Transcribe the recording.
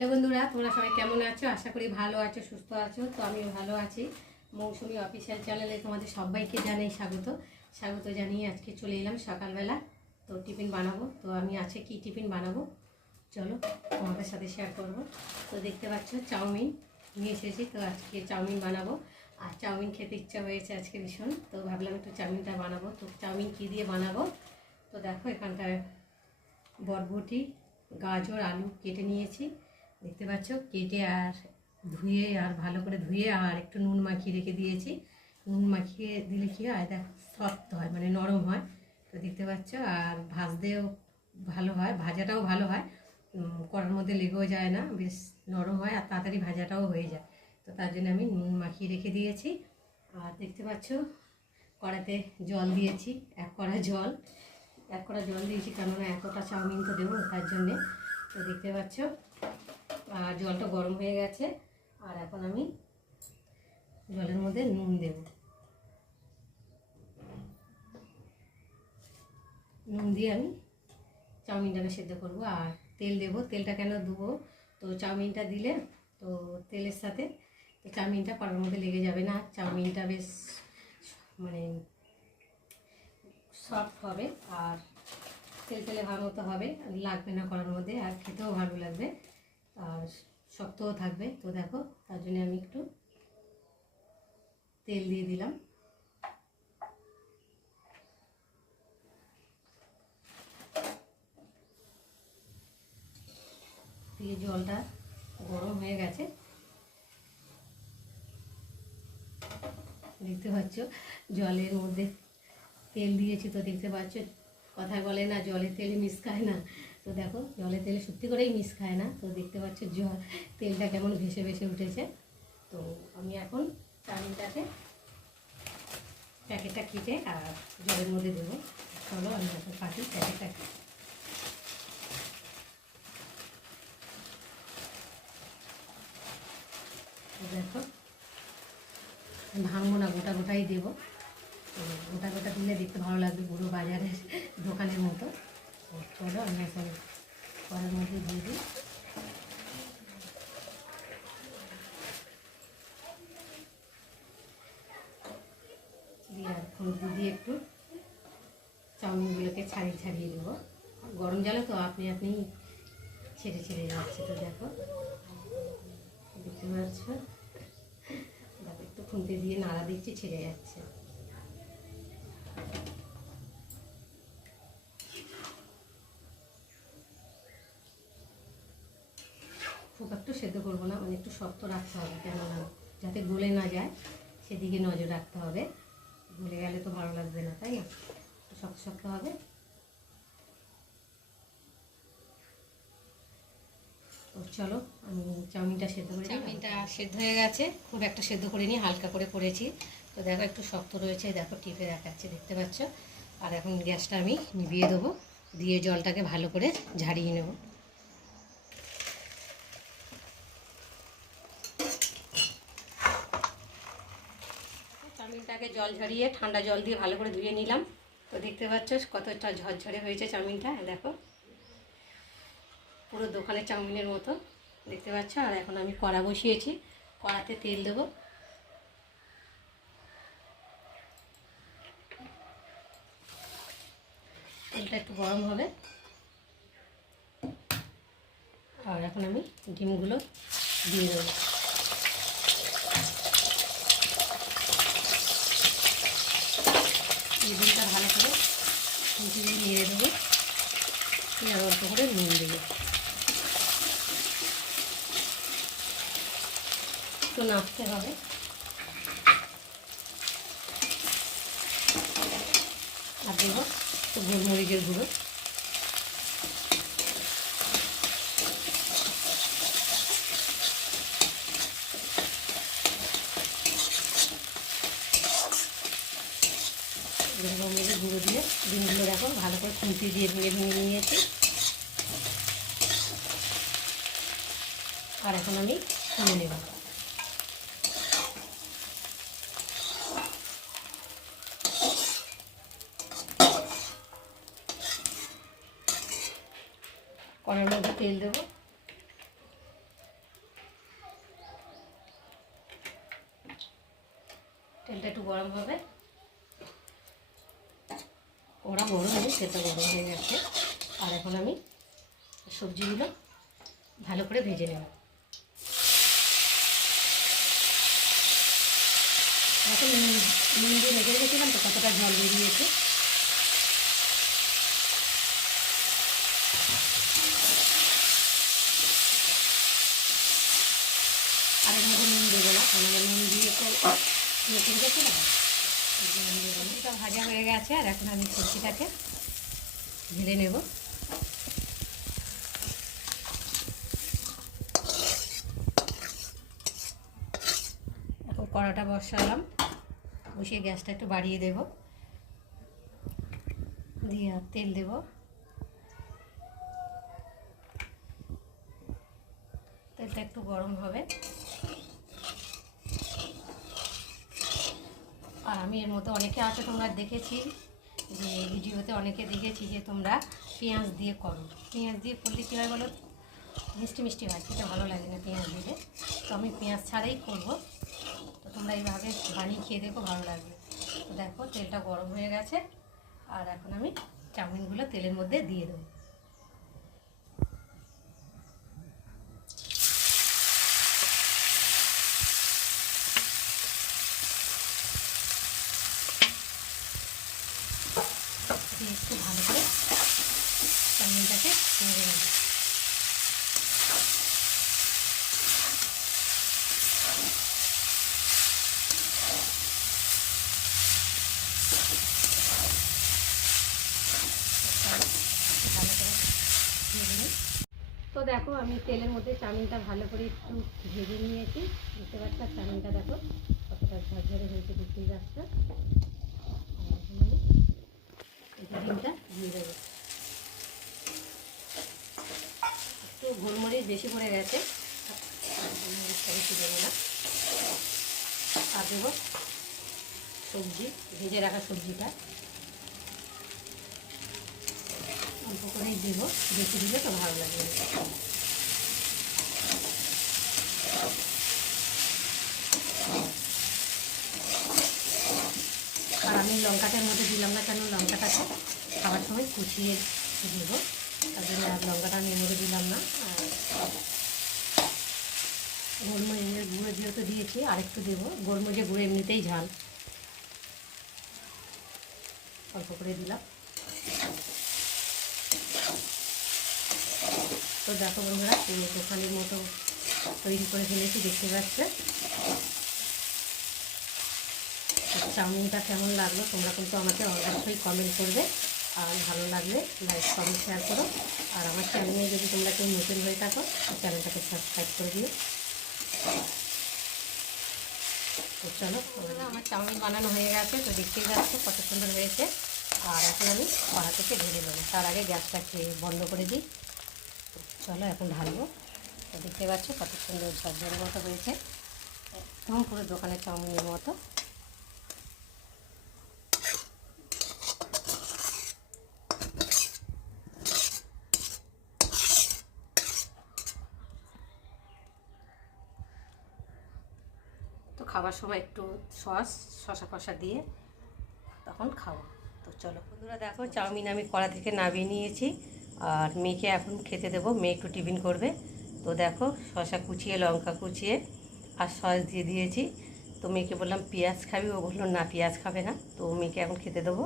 Hello বন্ধুরা, তোমরা সবাই কেমন আছো? আশা করি ভালো আছো, সুস্থ আছো। তো আমিও ভালো আছি। মৌসুমি অফিসিয়াল চ্যানেলে তোমাদের সবাইকে জানাই স্বাগত জানিয়ে আজকে চলে এলাম সকালবেলা। তো টিফিন বানাবো। তো আমি আজকে কি টিফিন বানাবো চলো তোমাদের সাথে শেয়ার করব। তো দেখতে পাচ্ছ চাউমিন নিয়ে এসেছি। তো আজকে চাউমিন বানাবো। আর চাউমিন খেতে ইচ্ছা হয়েছে আজকে ভীষণ। তো ভাবলাম একটু চাউমিনটা বানাবো। তো চাউমিন কী দিয়ে বানাবো? তো দেখো এখানটায় বরবটি, গাজর, আলু কেটে নিয়েছি। দেখতে পাচ্ছ কেটে আর ধুয়ে আর ভালো করে ধুয়ে আর একটু নুন মাখিয়ে রেখে দিয়েছি। নুন মাখিয়ে দিলে কী হয় দেখো সফট হয়, মানে নরম হয়। তো দেখতে পাচ্ছ আর ভাজতেও ভালো হয়, ভাজাটাও ভালো হয়, কড়ার মধ্যে লেগেও যায় না, বেশ নরম হয় আর তাড়াতাড়ি ভাজাটাও হয়ে যায়। তো তার জন্য আমি নুন মাখিয়ে রেখে দিয়েছি। আর দেখতে পাচ্ছ কড়াতে জল দিয়েছি, এক কড়া জল দিয়েছি, কেননা একটা চাউমিন তো দেবো তার জন্যে। তো দেখতে পাচ্ছ আর জলটা গরম হয়ে গেছে। আর এখন আমি জলের মধ্যে নুন দেব। নুন দিয়ে আমি চাউমিনটাকে সেদ্ধ করব। আর তেল দেব। তেলটা কেন দেবো? তো চাউমিনটা দিলে তো তেলের সাথে তো চাউমিনটা কড়ার মধ্যে লেগে যাবে না, চাউমিনটা বেশ মানে সফট হবে আর তেলে ভালো মতো হবে, লাগবে না কড়ার মধ্যে, আর খেতেও ভালো লাগবে আর শক্তও থাকবে। তো দেখো তার জন্য আমি একটু তেল দিয়ে দিলাম। দিয়ে জলটা গরম হয়ে গেছে, দেখতে পাচ্ছ জলের মধ্যে তেল দিয়েছি। তো দেখতে পাচ্ছ কথায় বলে না জলে তেলে মিশ খায় না। তো দেখো জলে তেলে সত্যি করেই মিশ খায় না। তো দেখতে পাচ্ছ তেলটা কেমন ভেসে ভেসে উঠেছে। তো আমি এখন চাউমিনটাকে প্যাকেটটা কেটে আর জলের মধ্যে দেবো। চলো আমি এখন কাটি প্যাকেটটা। দেখো ভাঙবো না, গোটা গোটাই দেবো। তো গোটা গোটা দিলে দেখতে ভালো লাগবে, পুরো বাজারের দোকানের মতো। চলো আমি এখন কড়ার মধ্যে দিয়ে দিই। দিয়ে আর খুন্তি দিয়ে একটু চাউমিনগুলোকে ছাড়িয়ে দেবো। গরম জলে তো আপনি ছেড়ে যাচ্ছে। তো দেখো দেখতে পাচ্ছ, দেখো একটু খুন্তি দিয়ে নাড়া দিচ্ছি, ছেড়ে যাচ্ছে। খুব একটু সেদ্ধ করবো না, মানে একটু শক্ত রাখতে হবে, কেননা যাতে গলে না যায় সেদিকে নজর রাখতে হবে। গলে গেলে তো ভালো লাগবে না, তাই না? শক্ত শক্ত হবে। তো চলো আমি চাউমিনটা সেদ্ধ করে, চাউমিনটা সেদ্ধ হয়ে গেছে, খুব একটা সেদ্ধ করিনি, হালকা করে করেছি। তো দেখো একটু শক্ত রয়েছে, দেখো টিপে দেখাচ্ছে, দেখতে পাচ্ছ। আর এখন গ্যাসটা আমি নিভিয়ে দেবো, দিয়ে জলটাকে ভালো করে ঝাড়িয়ে নেব। চাউমিনটাকে জল ঝরিয়ে ঠান্ডা জল দিয়ে ভালো করে ধুয়ে নিলাম। তো দেখতে পাচ্ছ কতটা ঝরঝরে হয়েছে চাউমিনটা, দেখো পুরো দোকানের চাউমিনের মতো দেখতে পাচ্ছ। আর এখন আমি কড়া বসিয়েছি, কড়াতে তেল দেবো। তেলটা একটু গরম হবে। আর এখন আমি ডিমগুলো দিয়ে দেবো। ডিমটা ভালো করে খুঁটি দিয়ে নেড়ে দেবো, আর অল্প করে নুন দেবো। একটু নাড়তে হবে। আর দেবো একটু গোলমরিচের গুঁড়ো। গোলমরিচের গুঁড়ো দিয়ে ডিমগুলো দেখো ভালো করে খুঁটি দিয়ে ভেঙে নিয়েছি। আর এখন আমি তুলে নেব। কড়ার মধ্যে তেল দেবো। একটু গরম হবে। ওরা গরম হবে, তেলটা গরম হয়ে গেছে। আর এখন আমি সবজিগুলো ভালো করে ভেজে নেব। এখন নুন দিয়ে মেখে রেখেছিলাম তো, কতটা জল বেরিয়েছে। আর এর মধ্যে নুন দেবো না, কারণ নুন দিয়ে তো মেখে রেখেছিলাম। সবজিটা ভাজা হয়ে গেছে, আর এখন আমি সবজিটাকে ঢেলে নেব। এখন কড়াটা বসালাম, বসিয়ে গ্যাসটা একটু বাড়িয়ে দেব, দিয়ে তেল দেব। তেলটা একটু গরম হবে, আর আমি এর মধ্যে অনেকে আছে তোমরা দেখেছি যে ভিডিওতে অনেকে দেখেছি যে তোমরা পেঁয়াজ দিয়ে করো। পেঁয়াজ দিয়ে করলে কী হয় বলো, মিষ্টি মিষ্টি হয়, খেতে ভালো লাগে না পেঁয়াজ দিলে। তো আমি পেঁয়াজ ছাড়াই করবো, তো তোমরা এইভাবে বানিয়ে খেয়ে দেখো, ভালো লাগবে। তো দেখো তেলটা গরম হয়ে গেছে, আর এখন আমি চাউমিনগুলো তেলের মধ্যে দিয়ে দেবো। একটু ভালো করে চাউমিনটাকে নেড়ে নেব। ভালো করে ভেজে নিই। তো দেখো আমি তেলের মধ্যে চাউমিনটা ভালো করে একটু ভেজে নিয়েছি। বুঝতে পারছি চাউমিনটা দেখো কতটা ঝরঝরে হয়েছে, দেখতেই যাচ্ছে। ডিমটা দিয়ে দেবো। একটু গোলমরিচ বেশি পড়ে গেছে, গোলমরিচটা বেশি দেবো না। আর দেবো সবজি, ভেজে রাখা সবজিটা অল্প করেই দেবো, বেশি দিলে তো ভালো লাগবে। আর আমি লঙ্কাটার মধ্যে দিলাম না, কেন লঙ্কাটাকে খাওয়ার সময় কুচিয়ে দেবো, তার জন্য আর লঙ্কাটা আমি মধ্যে দিলাম না। আর গোলমরিচের গুঁড়ো যেহেতু দিয়েছি আরেকটু দেবো। গোলমরিচের গুঁড়ো এমনিতেই ঝাল, অল্প করে দিলাম। তো দেখো বন্ধুরা, দোকানের মতো তৈরি করে ফেলেছি, দেখতে পাচ্ছে। চাউমিনটা কেমন লাগলো তোমরা কিন্তু আমাকে অবশ্যই কমেন্ট করবে, আর ভালো লাগলে লাইক কমেন্ট শেয়ার করো। আর আমার চ্যানেলে যদি তোমরা কেউ নতুন হয়ে থাকো, চ্যানেলটাকে সাবস্ক্রাইব করে দিও। তো চলো, আমার চাউমিন বানানো হয়ে গেছে, তো দেখতেই যাচ্ছ কত সুন্দর হয়েছে। আর এখন আমি কড়া থেকে ঢেলে নেবো, তার আগে গ্যাসটাকে বন্ধ করে দিই। চলো এখন ঢালবো। তো দেখতে পাচ্ছ কত সুন্দর ঝরঝরে মতো হয়েছে, একদম পুরো দোকানের চাউমিনের মতো। তো খাবার সময় একটু শসা কষা দিয়ে তখন খাবো। তো চলো বন্ধুরা, দেখো চাউমিন আমি কড়া থেকে নামিয়ে নিয়েছি, আর মেয়েকে এখন খেতে দেবো। মেয়ে একটু টিফিন করবে। তো দেখো শসা কুচিয়ে, লঙ্কা কুচিয়ে আর সস দিয়ে দিয়েছি। তো মেয়েকে বললাম পেঁয়াজ খাবি, ও বললো না পেঁয়াজ খাবে না। তো মেয়েকে এখন খেতে দেবো।